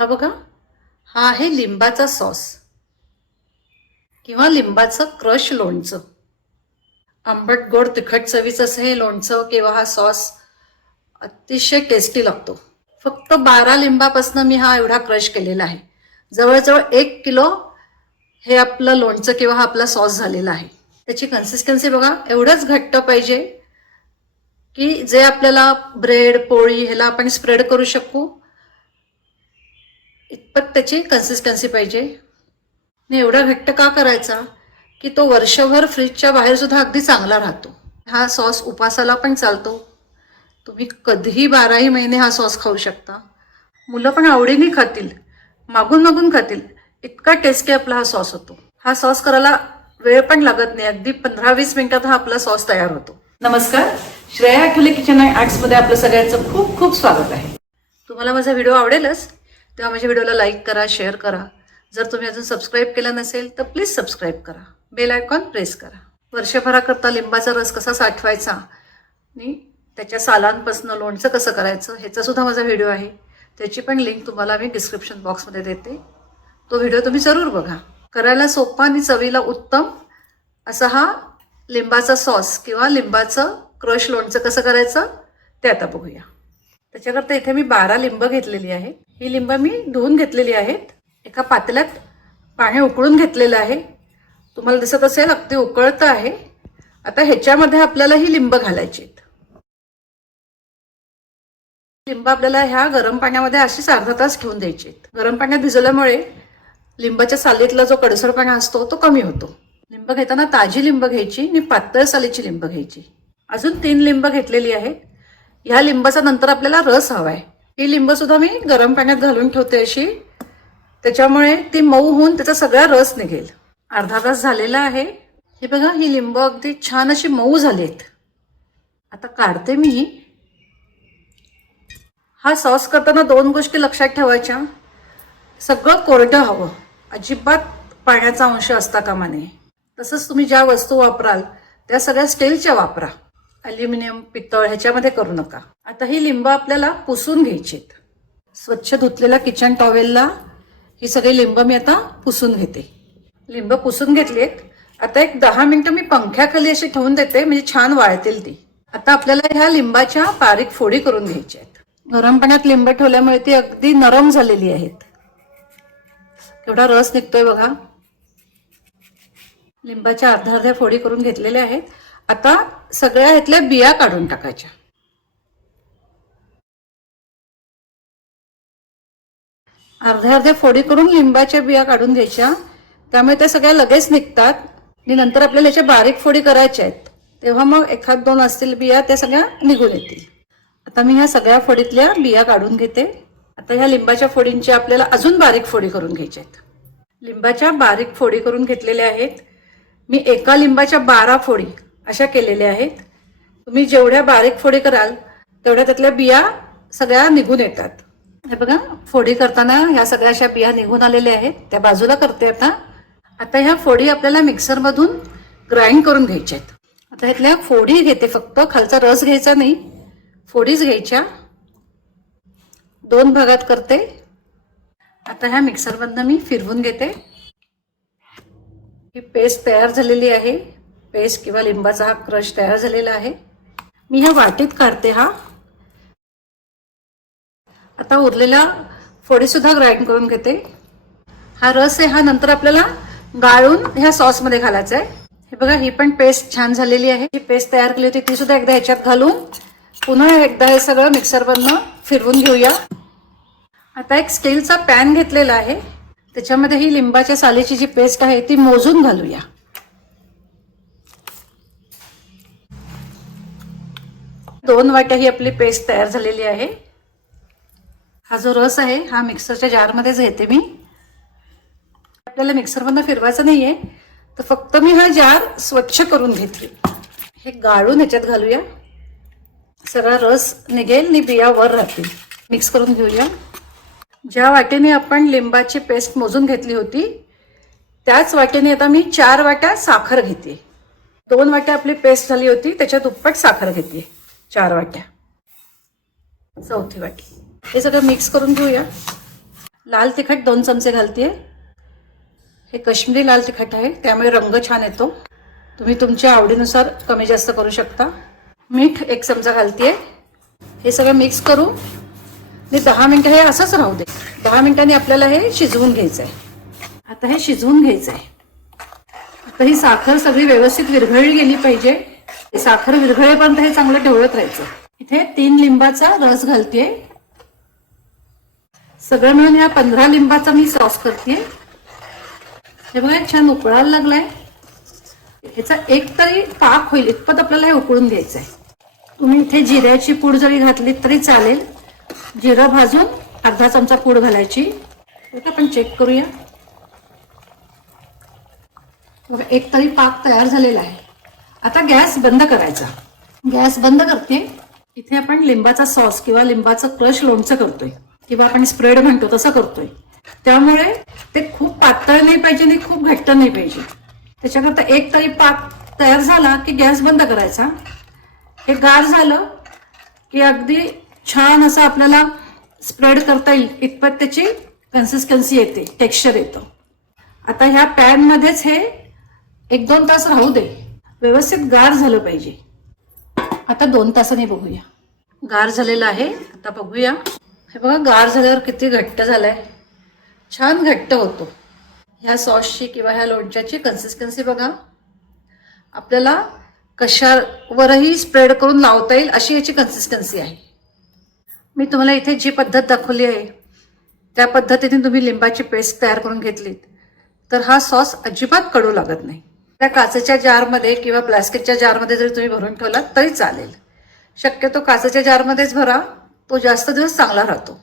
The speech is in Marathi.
हा बघा. हा आहे लिंबाचा सॉस. किंवा लिंबाचं क्रश लोणचं. आंबट गोड तिखट चवीचं असं हे लोणचं किंवा हा सॉस अतिशय टेस्टी लागतो. फक्त बारा लिंबापासून मी हा एवढा क्रश केलेला आहे. जवळजवळ एक किलो हे आपलं लोणचं किंवा हा आपला सॉस झालेला आहे. त्याची कन्सिस्टन्सी बघा एवढंच घट्ट पाहिजे की जे आपल्याला ब्रेड पोळी ह्याला आपण स्प्रेड करू शकू. इतपत त्याची कन्सिस्टन्सी पाहिजे. आणि एवढा घट्ट का करायचा? की तो वर्षभर फ्रीजच्या बाहेर सुद्धा अगदी चांगला राहतो. हा सॉस उपासाला पण चालतो. तुम्ही कधीही बाराही महिने हा सॉस खाऊ शकता. मुलं पण आवडीने खातील. मागून मागून खातील. इतका टेस्टी आपला हा सॉस होतो. हा सॉस करायला वेळ पण लागत नाही. अगदी पंधरा वीस मिनिटात हा आपला सॉस तयार होतो. नमस्कार. श्रेया आठवले किचन अँड आर्ट्समध्ये आपलं सगळ्यांचं खूप खूप स्वागत आहे. तुम्हाला माझा व्हिडिओ आवडेलच? तेव्हा माझ्या व्हिडिओला लाईक करा शेअर करा. जर तुम्ही अजून सबस्क्राईब केलं नसेल तर प्लीज सबस्क्राईब करा. बेल आयकॉन प्रेस करा. वर्षभराकरता लिंबाचा रस कसा साठवायचा? आणि त्याच्या सालांपासून लोणचं कसं करायचं? ह्याचा सुद्धा माझा व्हिडिओ आहे. त्याची पण लिंक तुम्हाला मी डिस्क्रिप्शन बॉक्समध्ये देते. तो व्हिडिओ तुम्ही जरूर बघा. करायला सोपा आणि चवीला उत्तम असा हा लिंबाचा सॉस किंवा लिंबाचं क्रश लोणचं कसं करायचं? ते आता बघूया. त्याच्याकरता इथे मी बारा लिंब घेतलेली आहे. ही लिंब मी धुवून घेतलेली आहेत. एका पातेल्यात पाणी उकळून घेतलेलं आहे. तुम्हाला दिसत असेल अगदी उकळतं आहे. आता ह्याच्यामध्ये आपल्याला ही लिंब घालायची आहेत. लिंब आपल्याला ह्या गरम पाण्यामध्ये अशीच अर्धा तास ठेवून द्यायची आहेत. गरम पाण्यात भिजवल्यामुळे लिंबाच्या सालीतला जो कडसरपणा असतो तो कमी होतो. लिंब घेताना ताजी लिंब घ्यायची आणि पातळ सालीची लिंब घ्यायची. अजून तीन लिंब घेतलेली आहेत. ह्या लिंबाचा नंतर आपल्याला रस हवा आहे ही लिंबसुद्धा मी गरम पाण्यात घालून ठेवते अशी. त्याच्यामुळे ती मऊ होऊन त्याचा सगळा रस निघेल. अर्धा तास झालेला आहे. हे बघा ही लिंब अगदी छान अशी मऊ झालीत. आता काढते मी. हा सॉस करताना दोन गोष्टी लक्षात ठेवायच्या. सगळं कोरडं हवं. अजिबात पाण्याचा अंश असता कामा नये. तसंच तुम्ही ज्या वस्तू वापराल त्या सगळ्या स्टीलच्या वापरा. अल्युमिनियम पितळ ह्याच्यामध्ये करू नका. आता ही लिंब आपल्याला पुसून घ्यायची स्वच्छ धुतलेल्या किचन टॉवेलला ही सगळी लिंब मी आता पुसून घेते. लिंब पुसून घेतलीत. आता एक दहा मिनटं मी पंख्याखाली अशी ठेवून देते म्हणजे छान वाळतील ती. आता आपल्याला ह्या लिंबाच्या बारीक फोडी करून घ्यायच्या आहेत गरम पाण्यात लिंब ठेवल्यामुळे ती अगदी नरम झालेली आहेत. केवढा रस निघतोय बघा. लिंबाच्या अर्ध्या अर्ध्या फोडी करून घेतलेल्या आहेत. आता सगळ्या ह्यातल्या बिया काढून टाकायच्या. अर्ध्या अर्ध्या फोडी करून लिंबाच्या बिया काढून घ्यायच्या. त्यामुळे त्या सगळ्या लगेच निघतात. आणि नंतर आपल्याला याच्या बारीक फोडी करायच्या आहेत. तेव्हा मग एखाद दोन असतील बिया त्या सगळ्या निघून येतील. आता मी ह्या सगळ्या फोडीतल्या बिया काढून घेते. आता ह्या लिंबाच्या फोडींची आपल्याला अजून बारीक फोडी करून घ्यायच्या आहेत. लिंबाच्या बारीक फोडी करून घेतलेल्या आहेत. मी एका लिंबाच्या बारा फोडी अशा केलेल्या आहेत. तुम्ही जेवढ्या बारीक फोडी कराल तेवढ्या त्यातल्या बिया सगळ्या निघून येतात. हे बघा फोडी करताना ह्या सगळ्या अशा बिया निघून आलेल्या आहेत. त्या बाजूला करते आता. आता ह्या फोडी आपल्याला मिक्सरमधून ग्राइंड करून घ्यायच्या आहेत. आता ह्यातल्या फोडी घेते फक्त खालचा रस घ्यायचा नाही. फोडीच घ्यायच्या. दोन भागात करते. आता ह्या मिक्सरमधनं मी फिरवून घेते. ही पेस्ट तयार झालेली आहे. पेस्ट किंवा लिंबाचा हा क्रश तयार झालेला आहे. मी ह्या वाटीत काढते हा. आता उरलेला फोडीसुद्धा ग्राइंड करून घेते. हा रस आहे हा नंतर आपल्याला गाळून ह्या सॉसमध्ये घालायचा आहे. हे बघा ही पण पेस्ट छान झालेली आहे. जी पेस्ट तयार केली होती ती सुद्धा एकदा ह्याच्यात घालून पुन्हा एकदा हे सगळं मिक्सरवरनं फिरवून घेऊया. आता एक स्टीलचा पॅन घेतलेला आहे. त्याच्यामध्ये ही लिंबाच्या सालीची जी पेस्ट आहे ती मोजून घालूया. दोन वाट्या ही आपली पेस्ट तयार झालेली आहे. हा जो रस आहे हा मिक्सरच्या जारमध्येच घेते मी. आपल्याला मिक्सरमधनं फिरवायचं नाही आहे तर फक्त मी हा जार स्वच्छ करून घेतली हे गाळून ह्याच्यात घालूया. सगळा रस निघेल आणि बिया वर राहतील. मिक्स करून घेऊया. ज्या वाटेने आपण लिंबाची पेस्ट मोजून घेतली होती त्याच वाटेने आता मी चार वाट्या साखर घेते. दोन वाट्या आपली पेस्ट झाली होती त्याच्यात दुप्पट साखर घेते. चार वाट्या. चौथी वाटी. हे सगळं मिक्स करून घेऊया. लाल तिखट दोन चमचे घालते हे काश्मीरी लाल तिखट आहे त्यामुळे रंग छान येतो. तुम्ही तुमच्या आवडीनुसार कमी जास्त करू शकता. मीठ एक चमचा घालते हे सगळं मिक्स करू. आणि दहा मिनटं हे असंच राहू दे. दहा मिनिटांनी आपल्याला हे शिजवून घ्यायचं आहे आता हे शिजवून घ्यायचं आहे आता ही साखर सगळी व्यवस्थित विरघळली गेली पाहिजे. साखर विरघळेपर्यंत हे चांगलं ढवळत राहायचं. इथे तीन लिंबाचा रस घालते सगळं मिळून ह्या पंधरा लिंबाचा मी सॉस करते हे बघा छान उकळायला लागलाय. ह्याचा एक तरी पाक होईल इतपत आपल्याला हे उकळून घ्यायचं आहे तुम्ही इथे जिऱ्याची पूड जरी घातली तरी चालेल. जिरं भाजून अर्धा चमचा पूड घालायची. आपण चेक करूया. बघा एक तरी पाक तयार झालेला आहे. आता गॅस बंद करायचा. गॅस बंद करते. इथे आपण लिंबाचा सॉस किंवा लिंबाचं क्रश लोणचं करतोय. किंवा आपण स्प्रेड म्हणतो तसं करतोय. त्यामुळे ते खूप पातळ नाही पाहिजे आणि खूप घट्ट नाही पाहिजे. त्याच्याकरता एक तरी पाक तयार झाला की गॅस बंद करायचा. हे गार झालं की अगदी छान असं आपल्याला स्प्रेड करता येईल इतपत त्याची कन्सिस्टन्सी येते टेक्स्चर येतं. आता ह्या पॅनमध्येच हे एक दोन तास राहू दे. व्यवस्थित गार झालं पाहिजे. आता दोन तासांनी बघूया. गार झालेलं आहे आता बघूया. हे बघा गार झाल्यावर किती घट्ट झालंय. छान घट्ट होतो. ह्या सॉसची किंवा ह्या लोणच्याची कन्सिस्टन्सी बघा. आपल्याला कशावरही स्प्रेड करून लावता येईल अशी याची कन्सिस्टन्सी आहे. मी तुम्हाला इथे जी पद्धत दाखवली आहे त्या पद्धतीने तुम्ही लिंबाची पेस्ट तयार करून घेतलीत. तर हा सॉस अजिबात कडू लागत नाही. त्या काचेच्या जारमध्ये किंवा प्लास्टिकच्या जारमध्ये जरी तुम्ही भरून ठेवलात तरी चालेल. शक्यतो काचेच्या जारमध्येच भरा तो जास्त दिवस चांगला राहतो.